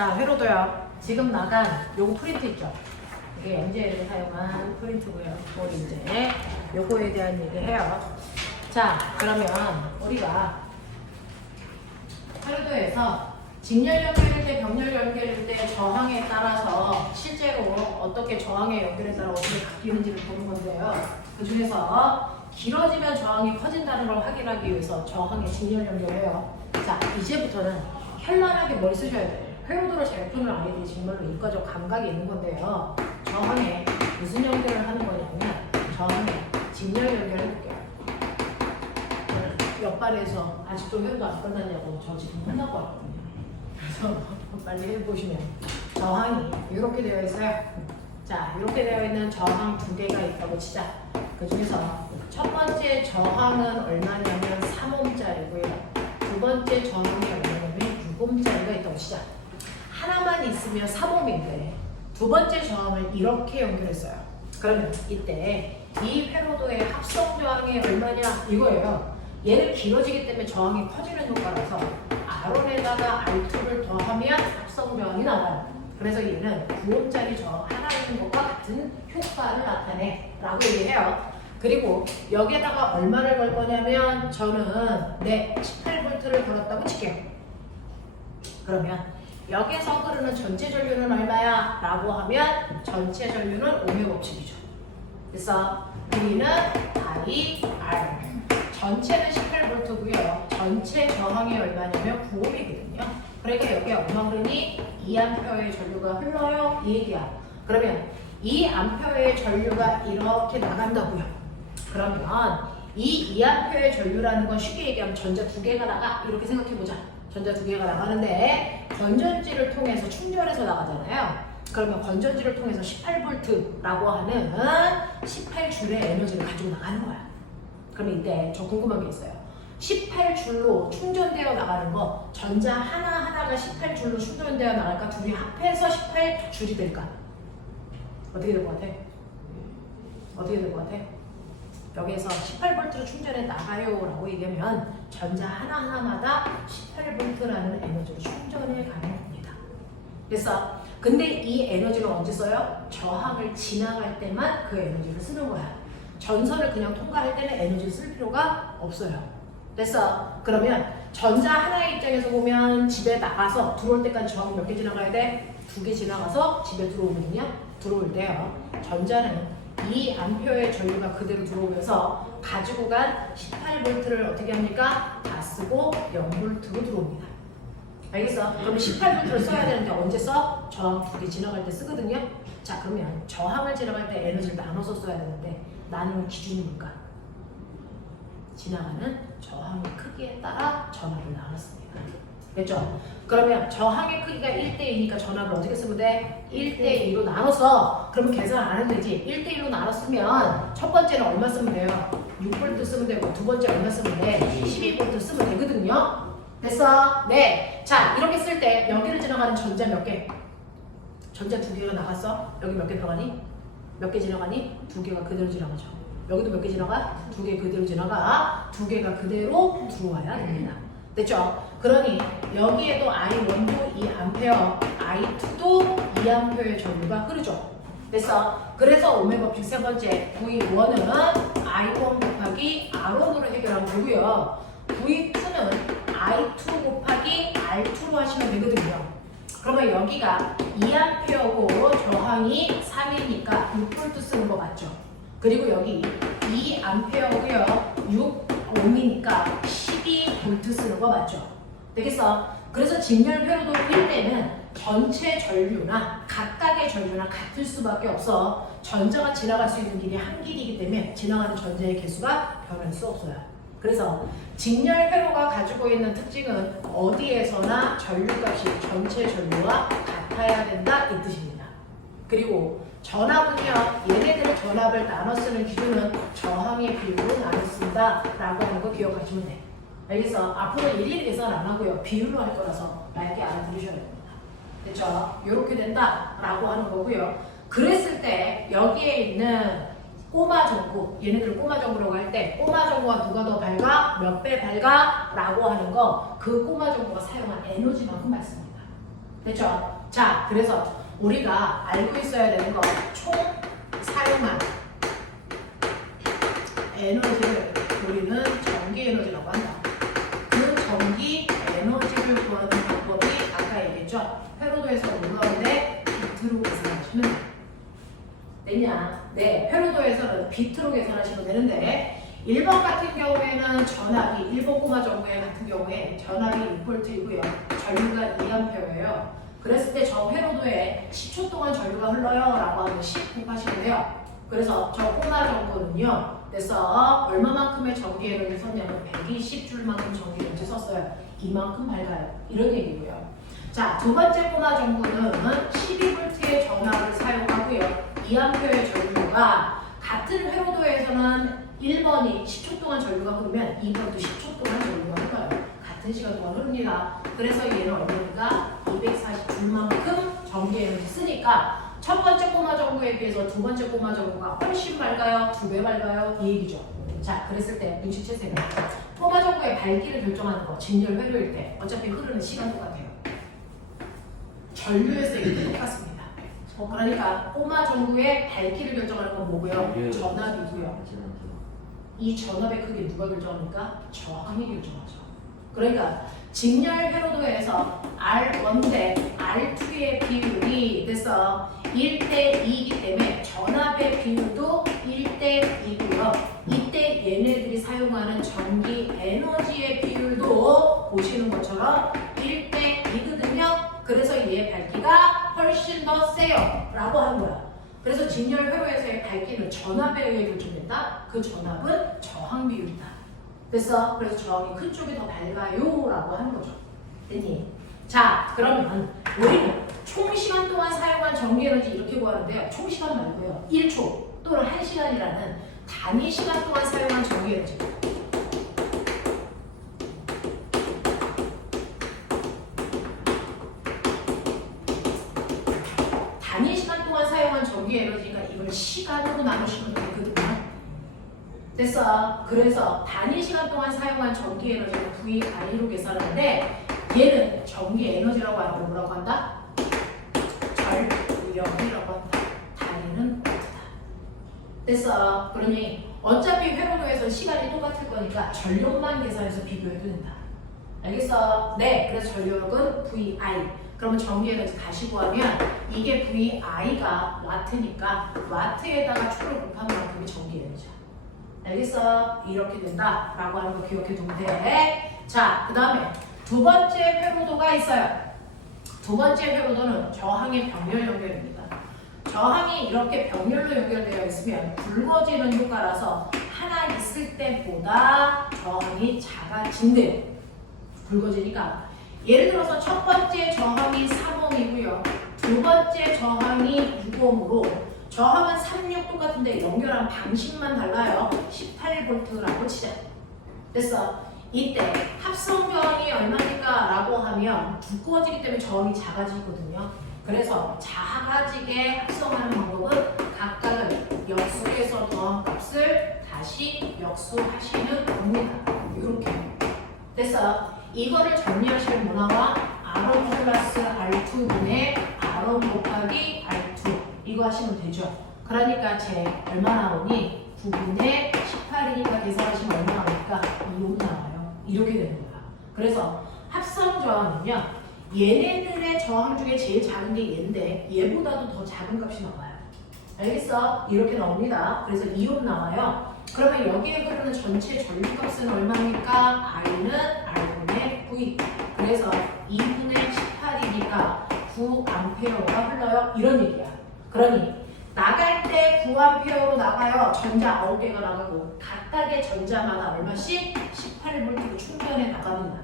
자, 회로도요. 지금 나간 요거 프린트 있죠? 이게 MJ를 사용한 프린트고요. 우리 이제 요거에 대한 얘기해요. 자, 그러면 우리가 회로도에서 직렬 연결일 때, 병렬 연결일 때 저항에 따라서 실제로 어떻게 저항의 연결에 따라 어떻게 바뀌는지를 보는 건데요. 그 중에서 길어지면 저항이 커진다는 걸 확인하기 위해서 저항의 직렬 연결해요. 자, 이제부터는 현란하게 뭘 쓰셔야 돼요. 회로도를 잘 푸는 아이들이 정말로 이과적 감각이 있는 건데요. 저항에 무슨 연결을 하는 거냐면 저항에 직렬 연결을 해볼게요. 옆반에서 아직도 회로도 안 끝났냐고 저 지금 끝나고 왔거든요. 그래서 빨리 해보시면 저항이 이렇게 되어 있어요. 자, 이렇게 되어 있는 저항 두 개가 있다고 치자. 그 중에서 첫 번째 저항은 얼마냐면 3옴짜리고요. 두 번째 저항이 얼마냐면 6옴짜리가 있다고 치자. 하나만 있으면 3옴인데 두 번째 저항을 이렇게 연결했어요. 그러면 이때 이 회로도의 합성 저항이 얼마냐 이거예요. 얘는 길어지기 때문에 저항이 커지는 효과라서 R1에다가 R2를 더하면 합성 저항이 나와요. 그래서 얘는 9옴짜리 저항 하나 있는 것과 같은 효과를 나타내 라고 얘기해요. 그리고 여기에다가 얼마를 걸 거냐면 저는 18V를 걸었다고 칠게요. 그러면 여기에서 흐르는 전체 전류는 얼마야? 라고 하면 전체 전류는 오메 법칙이죠. 그래서 V는 IR. 전체는 18V고요. 전체 저항이 얼마냐면 9옴이거든요. 그러니까 여기 얼마 흐르니? 2A의 전류가 흘러요. 이 얘기야. 그러면 2A의 전류가 이렇게 나간다고요. 그러면 이 2A의 전류라는 건 쉽게 얘기하면 전자 두 개가 나가. 이렇게 생각해보자. 전자 두 개가 나가는데 건전지를 통해서 충전해서 나가잖아요. 그러면 건전지를 통해서 18V라고 하는 18J의 에너지를 가지고 나가는 거야. 그럼 이때 저 궁금한 게 있어요. 18J로 충전되어 나가는 거 전자 하나하나가 18J로 충전되어 나갈까? 둘이 합해서 18J이 될까? 어떻게 될 것 같아? 어떻게 될 것 같아? 여기에서 18V로 충전해 나가요 라고 얘기하면 전자 하나하나마다 18V라는 에너지로 충전해 가는 겁니다. 그래서 근데 이 에너지를 언제 써요? 저항을 지나갈 때만 그 에너지를 쓰는 거야. 전선을 그냥 통과할 때는 에너지를 쓸 필요가 없어요. 됐어? 그러면 전자 하나의 입장에서 보면 집에 나가서 들어올 때까지 저항 몇 개 지나가야 돼? 2개 지나가서 집에 들어오거든요. 들어올 때요. 전자는 2A의 전류가 그대로 들어오면서 가지고 간 18V를 어떻게 합니까? 다 쓰고 0V로 들어옵니다. 알겠어? 그럼 18V를 써야 되는데 언제 써? 저항 2개 지나갈 때 쓰거든요. 자, 그러면 저항을 지나갈 때 에너지를 나눠서 써야 되는데 나누는 기준이 뭘까? 지나가는 저항의 크기에 따라 전압을 나눴습니다. 됐죠? 그러면 저항의 크기가 1대2니까 전압을 어떻게 쓰면 돼? 1대2로 나눠서 그러면 계산 안 해도 되지. 1대1로 나눴으면 첫 번째는 얼마 쓰면 돼요? 6V 쓰면 되고 두 번째 얼마 쓰면 돼? 12V 쓰면 되거든요. 됐어? 네. 자, 이렇게 쓸 때 여기를 지나가는 전자 몇 개? 전자 2개가 나갔어? 여기 몇 개 들어가니? 몇 개 지나가니? 2개가 그대로 지나가죠. 여기도 몇 개 지나가? 2개 그대로 지나가. 2개가 그대로 들어와야 됩니다. 됐죠? 그러니 여기에도 I1도 2A, I2도 2A의 전류가 흐르죠. 됐어? 그래서 오메 법칙 세 번째 V1은 I1 곱하기 R1으로 해결하면 되고요. V2는 I2 곱하기 R2로 하시면 되거든요. 그러면 여기가 2A고 저항이 3이니까 6V 쓰는 거 맞죠? 그리고 여기 2A고요. 6옴이니까 12V 쓰는 거 맞죠? 되겠어? 그래서 직렬 회로도일 때는 전체 전류나 각각의 전류나 같을 수밖에 없어. 전자가 지나갈 수 있는 길이 한 길이기 때문에 지나가는 전자의 개수가 변할 수 없어요. 그래서 직렬 회로가 가지고 있는 특징은 어디에서나 전류값이 전체 전류와 같아야 된다 이 뜻입니다. 그리고 전압은요, 얘네들의 전압을 나눠 쓰는 기준은 저항의 비율로 나눠 쓴다 라고 하는 거 기억하시면 돼. 알겠어? 앞으로 일일이 계산 안 하고요. 비율로 할 거라서 맑게 알아들으셔야 됩니다. 됐죠? 이렇게 된다 라고 하는 거고요. 그랬을 때 여기에 있는 꼬마 전구, 얘네들 꼬마 전구라고 할 때 꼬마 전구가 누가 더 밝아? 몇 배 밝아? 라고 하는 거 그 꼬마 전구가 사용한 에너지만큼 밝습니다. 됐죠? 자, 그래서 우리가 알고 있어야 되는 거 총 사용한 에너지를 우리는 전기 에너지라고 한다. 그 전기 에너지를 구하는 방법이 아까 얘기했죠? 회로도에서 올라오는데 비트로 계산하시면 돼요. 됐냐? 네, 회로도에서는 비트로 계산하시면 되는데 1번 같은 경우에는 전압이 1번 꼬마 정도의 같은 경우에 전압이 6V이고요. 전류가 2A예요. 그랬을 때 저 회로도에 10초 동안 전류가 흘러요 라고 하면 10 곱하시면 돼요. 그래서 저 꼬마 정도는요. 그래서 얼마만큼의 전기 에너지를 썼냐면 120줄만큼 전기 에너지 썼어요. 이만큼 밝아요. 이런 얘기고요. 자, 두 번째 꼬마 정도는 12V의 전압을 사용하고요. 2A의 전류가 같은 회로도에서는 1번이 10초 동안 전류가 흐르면 2번도 10초 동안 전류가 흘러요. 같은 시간 동안 흐릅니다. 그래서 얘는 얼마니까 240줄만큼 전기 에너지 쓰니까 첫 번째 꼬마 전구에 비해서 두 번째 꼬마 전구가 훨씬 밝아요? 2배 밝아요? 이 얘기죠. 자, 그랬을 때 눈치채세요. 꼬마 전구의 밝기를 결정하는 거 직렬 회로일 때 어차피 흐르는 시간 똑같아요. 전류의 세기도 똑같습니다. 그러니까 꼬마 전구의 밝기를 결정하는 건 뭐고요? 전압이고요. 이 전압의 크기 누가 결정합니까? 저항이 결정하죠. 그러니까 직렬 회로도에서 R1 대 R2의 비율이 됐어 1대 2이기 때문에 전압의 비율도 1대 2고요. 이때 얘네들이 사용하는 전기 에너지의 비율도 보시는 것처럼 1대 2거든요. 그래서 얘의 밝기가 훨씬 더 세요 라고 하는 거야. 그래서 직렬 회로에서의 밝기는 전압에 의해 결정된다. 그 전압은 저항 비율이다. 됐어? 그래서 저항이 큰 쪽이 더 밝아요 라고 하는 거죠. 됐니? 자, 그러면 우리는 총 시간 동안 사용한 전기 에너지 이렇게 구하는데요. 총 시간 말고요. 1초 또는 1시간이라는 단위 시간 동안 사용한 전기 에너지. 단위 시간 동안 사용한 전기 에너지가 이걸 시간으로 나누시면 되거든요. 됐어. 그래서 단위 시간 동안 사용한 전기 에너지를 VI로 계산하는데 얘는 전기 에너지라고 하는 걸 뭐라고 한다? 전류량이라고 한다. 단위는 W다. 됐어. 그러니 어차피 회로도에서 시간이 똑같을 거니까 전력만 계산해서 비교해도 된다. 알겠어? 네. 그래서 전력은 VI. 그러면 전기 에너지 다시 구하면 이게 VI가 와트니까 와트에다가 초를 곱한 만큼이 전기 에너지야. 알겠어? 이렇게 된다 라고 하는 거 기억해 두면 돼. 자, 그 다음에 두 번째 회로도가 있어요. 두 번째 회로도는 저항의 병렬 연결입니다. 저항이 이렇게 병렬로 연결되어 있으면 굵어지는 효과라서 하나 있을 때보다 저항이 작아진대요. 굵어지니까 예를 들어서 첫 번째 저항이 3옴이고요. 두 번째 저항이 6옴으로 저항은 36 똑같은데 연결한 방식만 달라요. 18V라고 치자. 됐어. 이때 합성 저항이 얼마니까 라고 하면 두꺼워지기 때문에 저항이 작아지거든요. 그래서 작아지게 합성하는 방법은 각각은 역수에서 더한 값을 다시 역수하시는 겁니다. 이렇게. 됐어. 이거를 정리하시면 뭐 나와? R1 플러스 R2분의 R1 곱하기 R2 이거 하시면 되죠. 그러니까 제 얼마 나오니? 9분의 18이니까 계산하시면 얼마 나오니까 2옴 나와요. 이렇게 되는 거야. 그래서 합성 저항은요. 얘네들의 저항 중에 제일 작은 게 얘인데 얘보다도 더 작은 값이 나와요. 알겠어? 이렇게 나옵니다. 그래서 2옴 나와요. 그러면 여기에 흐르는 전체 전류값은 얼마입니까? I는 R분의 V. 그래서 2분의 18이니까 9A가 흘러요. 이런 얘기야. 그러니 나갈 때 9A로 나가요. 전자 9개가 나가고 각각의 전자마다 얼마씩? 18V로 충전해 나갑니다.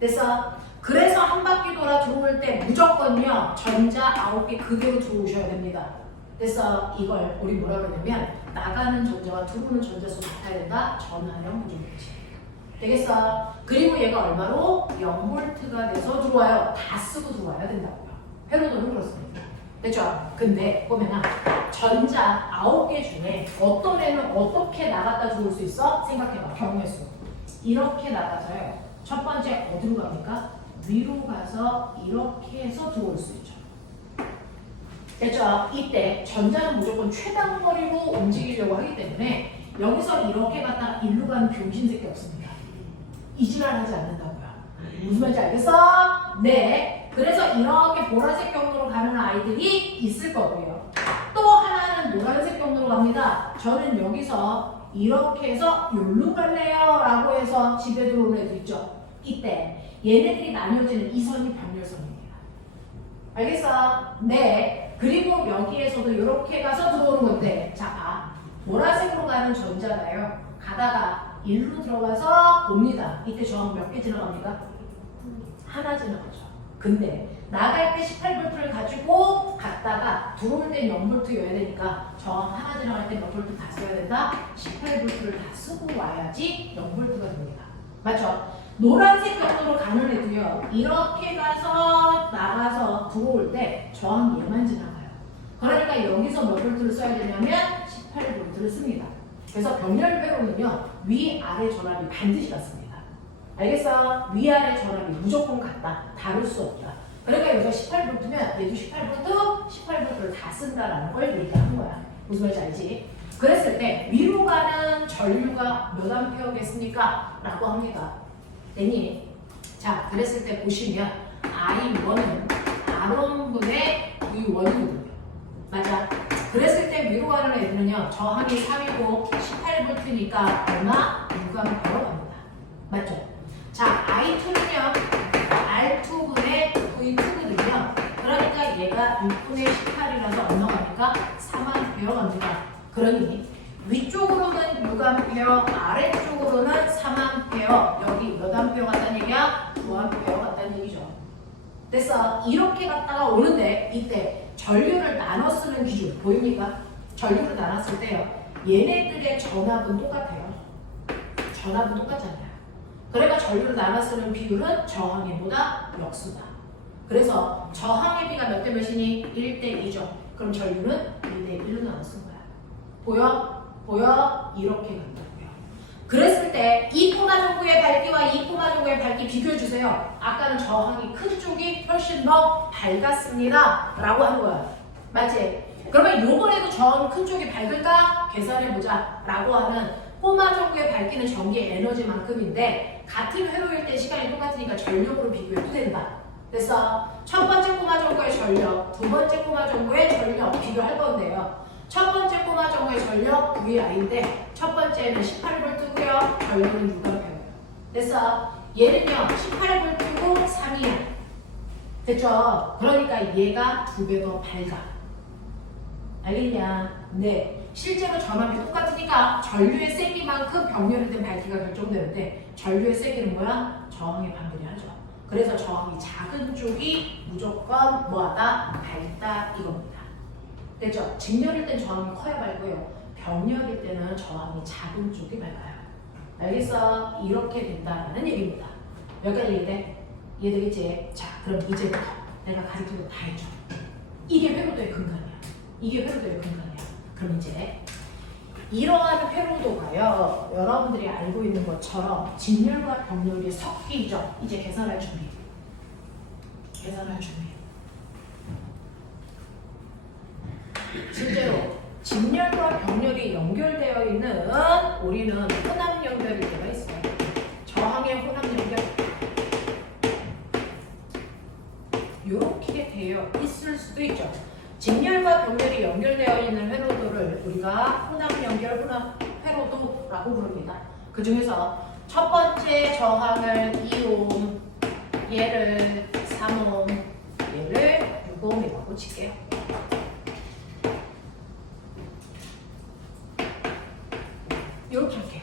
됐어? 그래서 한 바퀴 돌아 들어올 때 무조건요. 전자 9개 그대로 들어오셔야 됩니다. 됐어? 이걸 우리 뭐라 그러냐면 나가는 전자와 들어오는 전자 수 같아야 된다. 전하형 무중력지. 되겠어? 그리고 얘가 얼마로? 0V가 돼서 들어와요. 다 쓰고 들어와야 된다고요. 회로도는 그렇습니다. 됐죠? 근데 보면은 전자 9개 중에 어떤 애는 어떻게 나갔다 들어올 수 있어? 생각해봐. 경우의 수. 이렇게 나가서요. 첫 번째 어디로 갑니까? 위로 가서 이렇게 해서 들어올 수 있죠. 됐죠? 이때 전자는 무조건 최단거리로 움직이려고 하기 때문에 여기서 이렇게 갔다가 일로 가는 병신새끼 없습니다. 이지랄 하지 않는다고요. 무슨 말인지 알겠어? 네. 그래서 이렇게 보라색 경로로 가는 아이들이 있을 거고요. 또 하나는 노란색 경로로 갑니다. 저는 여기서 이렇게 해서 여기로 갈래요 라고 해서 집에 들어오는 애들 있죠. 이때 얘네들이 나뉘어지는 이 선이 병렬선입니다. 알겠어? 네. 그리고 여기에서도 이렇게 가서 들어오는 건데 자, 보라색으로 가는 전자가요. 가다가 일로 들어가서 옵니다. 이때 저항 몇 개 지나갑니까? 하나 지나가죠. 근데 나갈 때 18V를 가지고 갔다가 들어올 땐 0V여야 되니까 저항 하나 지나갈 때 몇 V 다 써야 된다? 18V를 다 쓰고 와야지 0V가 됩니다. 맞죠? 노란색 경로로 가는 애도요. 이렇게 가서 나가서 들어올 때 저항 얘만 지나가요. 그러니까 여기서 몇 V를 써야 되냐면 18V를 씁니다. 그래서 병렬회로는요. 위아래 전압이 반드시 같습니다. 알겠어? 위아래 전압이 무조건 같다. 다를 수 없다. 그러니까 여기서 18V면 얘도 18V, 18V를 다 쓴다라는 걸 얘기하는 거야. 무슨 말인지 알지? 그랬을 때 위로 가는 전류가 몇 암페어겠습니까? 라고 합니다. 됐니? 자, 그랬을 때 보시면 I1은 R1분의 V1이거든요. 맞아? 그랬을 때 위로 가는 애들은요. 저항이 3이고 18V니까 얼마? 6암페어 갑니다. 맞죠? 자, I2는요. R2분의 V2거든요. 그러니까 얘가 6분의 18이라서 얼마 갑니까? 3암페어 갑니다. 그러니 위쪽으로는 6암페어, 아래쪽으로는 3암페어. 여기 몇 암페어 같다는 얘기야? 9암페어 같다는 얘기죠. 됐어. 이렇게 갔다가 오는데 이때 전류를 나눠 쓰는 기준 보입니까? 전류를 나눴을 때요. 얘네들의 전압은 똑같아요. 전압은 똑같잖아요. 그러니까 전류를 나눠 쓰는 비율은 저항의 보다 역수다. 그래서 저항의 비가 몇 대 몇이니? 1대 2죠. 그럼 전류는 1대 1로 나눠 쓴 거야. 보여? 보여? 이렇게 간다고요. 그랬을 때 이 코마 전구의 밝기와 이 코마 전구의 밝기 비교해 주세요. 아까는 저항이 큰 쪽이 훨씬 더 밝았습니다. 라고 하는 거야. 맞지? 그러면 요번에도 저항 큰 쪽이 밝을까? 계산해 보자. 라고 하는 코마 전구의 밝기는 전기의 에너지만큼인데 같은 회로일 때 시간이 똑같으니까 전력으로 비교해도 된다. 됐어? 첫 번째 코마 전구의 전력, 두 번째 코마 전구의 전력 비교할 건데요. 첫 번째 코마 전구의 전력 VI인데 첫 번째는 18V고요. 전력은 6A예요. 됐어? 얘는요 18V고 3이야. 됐죠? 그러니까 얘가 2배 더 밝아. 알겠냐? 네. 실제로 전압이 똑같으니까 전류의 세기만큼 병렬이 된 밝기가 결정되는데 전류의 세기는 뭐야? 저항의 반비례 하죠. 그래서 저항이 작은 쪽이 무조건 뭐하다? 밝다 이겁니다. 됐죠? 직렬일 땐 저항이 커야 밝고요. 병렬일 때는 저항이 작은 쪽이 밝아요. 알겠어? 이렇게 된다는 얘기입니다. 여기까지 이해돼? 이해되겠지? 자, 그럼 이제부터 내가 가르치는 다 해줘. 이게 회로도의 근간이야. 이게 회로도의 근간이야. 그럼 이제 이러한 회로도가요. 여러분들이 알고 있는 것처럼 직렬과 병렬이 섞이죠. 이제 계산할 준비. 계산할 준비. 실제로 직렬과 병렬이 연결되어 있는 우리는 혼합 연결일 때가 있어요. 저항의 혼합 연결. 이렇게 되어 있을 수도 있죠. 직렬과 병렬이 연결되어 있는 회로도를 우리가 혼합 연결, 혼합 회로도라고 부릅니다. 그 중에서 첫 번째 저항을 2옴, 얘를 3옴, 얘를 6옴이라고 칠게요. 이렇게 할게요.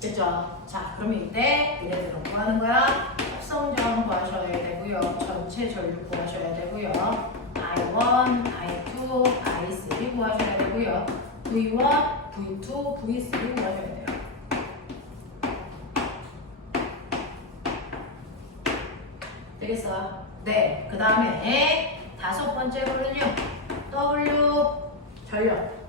됐죠? 자, 그러면 이때 얘네들은 뭐 하는 거야? 합성저항 구하셔야 되고요. 전체 전류 구하셔야 되고요. I1, I2, I3 구하셔야 되고요. V1, V2, V3 구하셔야 돼요. 되겠어? 네. 그 다음에 다섯 번째로는요. W 전력.